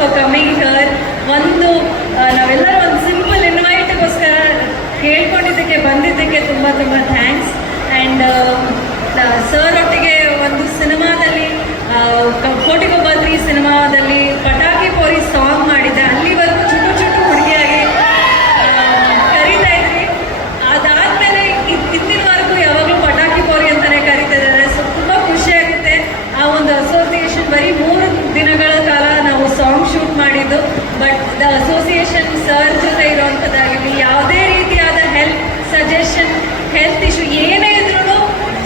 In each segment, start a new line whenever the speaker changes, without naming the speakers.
For coming ಹರ್ ಒಂದು ನಾವೆಲ್ಲರೂ ಒಂದು ಸಿಂಪಲ್ ಇನ್ವೈಟ್ಗೋಸ್ಕರ ಹೇಳ್ಕೊಂಡಿದ್ದಕ್ಕೆ, ಬಂದಿದ್ದಕ್ಕೆ ತುಂಬ ತುಂಬ thanks and sir the association sir ಜೊತೆ ಇರುವಂಥದ್ದಾಗಲಿ ಯಾವುದೇ ರೀತಿಯಾದ ಹೆಲ್ತ್ ಸಜೆಷನ್, ಹೆಲ್ತ್ ಇಶ್ಯೂ ಏನೇ ಇದ್ರೂ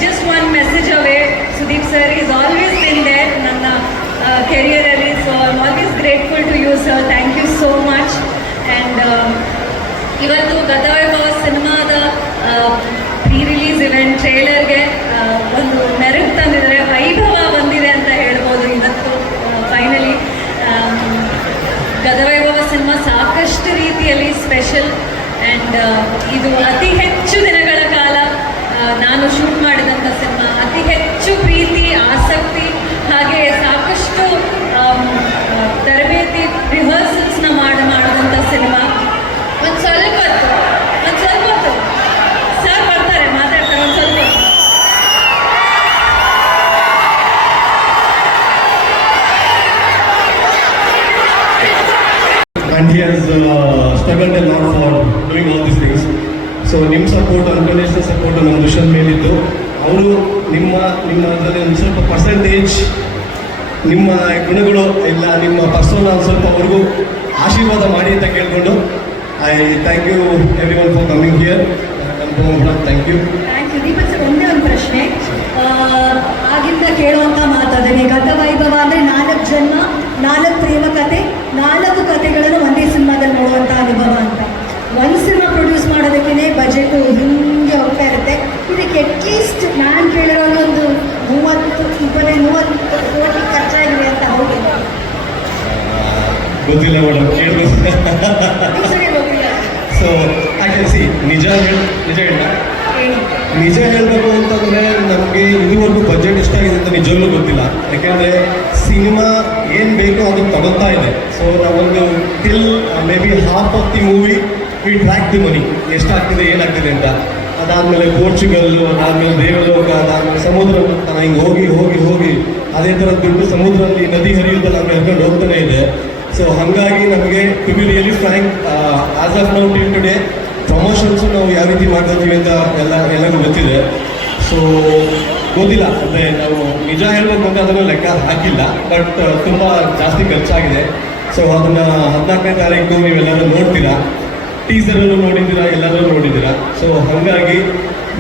just one message away Sudeep sir is always been there ನನ್ನ ಕೆರಿಯರಲ್ಲಿ so I always grateful to you sir thank you so much and ಇವತ್ತು ಗತವೈಭವ ಸಿನಿಮಾದ pre release event ಟ್ರೇಲರ್ಗೆ ಒಂದು ಮೆರುಗು ತಂದಿದ್ದಾರೆ ವೈಭವ ಬಂದಿದೆ ಅಂತ ಹೇಳ್ಬೋದು ಇವತ್ತು ಫೈನಲಿ ಗತವೈಭವ ಸಿನಿಮಾ ಸಾಕಷ್ಟು ರೀತಿಯಲ್ಲಿ ಸ್ಪೆಷಲ್. ಆ್ಯಂಡ್ ಇದು ಅತಿ ಹೆಚ್ಚು ದಿನಗಳ ಕಾಲ ನಾನು ಶೂಟ್ ಮಾಡಿದಂಥ ಸಿನಿಮಾ. ಅತಿ ಹೆಚ್ಚು ಪ್ರೀತಿ ಆಸಕ್ತಿ ಹಾಗೆ ಸಾಕಷ್ಟು ತರಬೇತಿ ರಿಹರ್ಸಲ್ಸ್ನ ಮಾಡಿ ಮಾಡಿದಂಥ ಸಿನಿಮಾ. ಒಂದು ಸ್ವಲ್ಪ ಒಂದು ಸ್ವಲ್ಪ ಸರ್ ಬರ್ತಾರೆ ಮಾತಾಡ್ತಾರೆ ಒಂದು ಸ್ವಲ್ಪ
and uh, struggled a for for doing all these things. So ನಿಮ್ಮ ಸಪೋರ್ಟ್ ಅಂಟರ್ನ್ಯಾಷನಲ್ ಸಪೋರ್ಟ್ ನಮ್ಮ ದುಷ್ಯಂತ್ ಮೇಲಿತ್ತು ಅವರು ನಿಮ್ಮ ನಿಮ್ಮ ಅದರಲ್ಲಿ ಒಂದು ಸ್ವಲ್ಪ ಪರ್ಸೆಂಟೇಜ್ ನಿಮ್ಮ ಗುಣಗಳು ಇಲ್ಲ, ನಿಮ್ಮ ಪರ್ಸೋನ ಒಂದು ಸ್ವಲ್ಪ ಅವ್ರಿಗೂ ಆಶೀರ್ವಾದ ಮಾಡಿ ಅಂತ ಕೇಳಿಕೊಂಡು I thank you everyone for coming here thank you
you Deepak sir, ಒಂದೇ ಒಂದು ಪ್ರಶ್ನೆ. ಆಗಿಂದ ಕೇಳುವಂತ ಮಾತಾದರೆ ಗತ ವೈಭವ ಅಂದ್ರೆ ನಾಲ್ಕು ಜನ್ಮ, ನಾಲ್ಕು ಪ್ರೇಮ ಕತೆ ನಾಲ್ಕು ಕತೆಗಳನ್ನು ಒಂದೇ ಸಿನಿಮಾದಲ್ಲಿ ನೋಡುವಂಥ ಅನುಭವ ಅಂತ. ಒಂದು ಸಿನಿಮಾ ಪ್ರೊಡ್ಯೂಸ್ ಮಾಡೋದಕ್ಕೆ ಬಜೆಟ್ ಹಿಂಗೆ ಹೋಗ್ತಾ ಇರುತ್ತೆ. ಇದಕ್ಕೆ ಅಟ್ಲೀಸ್ಟ್ ನಾನು ಕೇಳಿರೋ ಒಂದು ಮೂವತ್ತು ಇಪ್ಪತ್ತೈದು ಮೂವತ್ತು ಕೋಟಿ ಖರ್ಚಾಗಿದೆ ಅಂತ ಹೌದು.
ಗೊತ್ತಿಲ್ಲ ಮೇಡಮ್ ಸೊ ಆಕ್ಚುಲಿ ಸಿ ನಿಜ ನಿಜ ಹೇಳ. ನಿಜ ಹೇಳಬೇಕು ಅಂತಂದ್ರೆ ನಮಗೆ ಒಂದು ಬಜೆಟ್ ಎಷ್ಟಾಗಿದೆ ಅಂತ ನಿಜವಾಗ್ಲೂ ಗೊತ್ತಿಲ್ಲ. ಯಾಕೆಂದ್ರೆ ಸಿನಿಮಾ ಏನು ಬೇಕೋ ಅದನ್ನು ತಗೊಳ್ತಾ ಇದೆ. ಸೊ ನಾವೊಂದು till maybe half of the movie we track the money ಎಷ್ಟಾಗ್ತಿದೆ, ಏನಾಗ್ತಿದೆ ಅಂತ. ಅದಾದಮೇಲೆ ಪೋರ್ಚುಗಲ್ ಅದಾದಮೇಲೆ ದೇವಲೋಕ, ಅದಾದಮೇಲೆ ಸಮುದ್ರ ನಾನು ಹಿಂಗೆ ಹೋಗಿ ಹೋಗಿ ಹೋಗಿ ಅದೇ ಥರ ದುಡ್ಡು ಸಮುದ್ರದಲ್ಲಿ ನದಿ ಹರಿಯುತ್ತಲ್ಲ, ಹಂಗೆ ಹರ್ಕೊಂಡು ಹೋಗ್ತಾನೆ ಇದೆ. ಸೊ ಹಾಗಾಗಿ ನಮಗೆ to be really frank as of now till today promotions ನಾವು ಯಾವ ರೀತಿ ಮಾಡ್ಕೊತೀವಿ ಅಂತ ಎಲ್ಲ ಎಲ್ಲರಿಗೂ ಗೊತ್ತಿದೆ. ಸೊ ಗೊತ್ತಿಲ್ಲ. ಅಂದರೆ ನಾವು ನಿಜ ಹೇಳ್ಬೇಕು ಅಂತ ಅದನ್ನು ಲೆಕ್ಕ ಹಾಕಿಲ್ಲ. ಬಟ್ ತುಂಬ ಜಾಸ್ತಿ ಖರ್ಚಾಗಿದೆ. ಸೊ ಅದನ್ನು ಹದಿನಾಲ್ಕನೇ ತಾರೀಕು ನೀವೆಲ್ಲರೂ ನೋಡ್ತೀರಾ? ಟೀಸರಲ್ಲೂ ನೋಡಿದ್ದೀರಾ? ಎಲ್ಲರೂ ನೋಡಿದ್ದೀರಾ? ಸೊ ಹಾಗಾಗಿ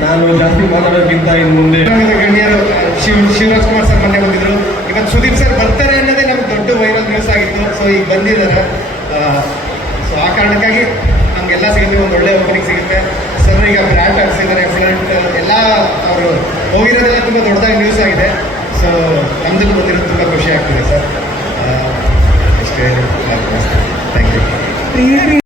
ನಾನು ಜಾಸ್ತಿ ಮಾತಾಡೋಕ್ಕಿಂತ ಇನ್ನು ಮುಂದೆ
ಗಣ್ಯರು, ಶಿವ, ಶಿವರಾಜ್ ಕುಮಾರ್ ಸರ್ ಮೊನ್ನೆ ಬಂದಿದ್ರು. ಇವತ್ತು ಸುದೀಪ್ ಸರ್ ಬರ್ತಾರೆ ಅನ್ನೋದೇ ನಮ್ಗೆ ದೊಡ್ಡ ವೈರಲ್ ನ್ಯೂಸ್ ಆಗಿತ್ತು. ಸೊ ಈಗ ಬಂದಿದ್ದಾರೆ. ಸೊ ಆ ಕಾರಣಕ್ಕಾಗಿ ನಮಗೆಲ್ಲ ಸಿಗುತ್ತೆ, ಒಂದು ಒಳ್ಳೆ ಓಪನಿಂಗ್ ಸಿಗುತ್ತೆ. ಅಂದ್ರೆ ಈಗ ಫ್ಲಾಟ್ ಹರಿಸಿದ್ದಾರೆ ಫ್ಲಟ್ ಎಲ್ಲ ಅವರು ಹೋಗಿರೋದೆಲ್ಲ ತುಂಬ ದೊಡ್ಡದಾಗಿ ನ್ಯೂಸ್ ಆಗಿದೆ. ಸೊ ನಮ್ದು ಗೊತ್ತಿರೋದು ತುಂಬ ಖುಷಿ ಆಗ್ತಿದೆ ಸರ್. ಅಷ್ಟೇ ಥ್ಯಾಂಕ್ ಯು